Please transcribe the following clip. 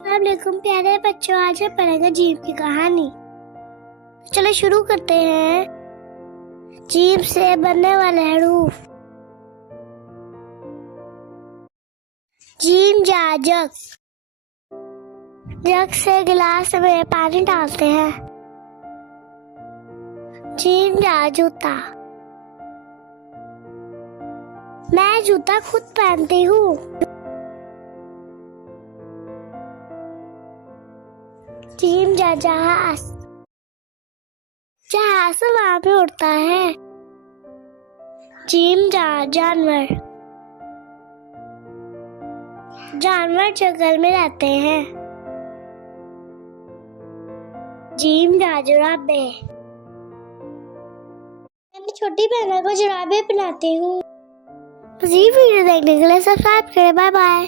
अस्सलाम वालेकुम प्यारे बच्चों, आज हम पढ़ेंगे जीम की कहानी। चलो शुरू करते हैं। जीम से बनने वाले हरूफ। जीम जा जग। जग से गिलास में पानी डालते हैं। जीम जा जूता। मैं जूता खुद पहनती हूँ। जीम जा जहाज। जहाज हवा में उड़ता है। जीम जा जानवर। जानवर जंगल में रहते हैं। जीम जा जुराबे। मैं छोटी बहन को जुराबे पहनाती हूँ। मज़ीद वीडियो देखने के लिए सब्सक्राइब करें। Bye bye.